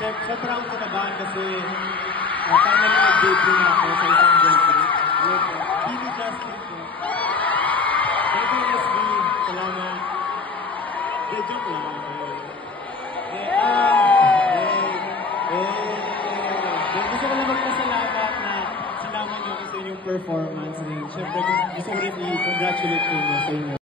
Sobrang ako kinabahan kasi finally nag-debut na ako sa isang girl group. With Kimi Justin po. Thank you, Leslie. Salamat. Joke lang. Gusto ko lang magpasalamat na sinama niyo ko sa inyong performance. Siyempre, gusto ko rin i-congratulate ko sa inyo.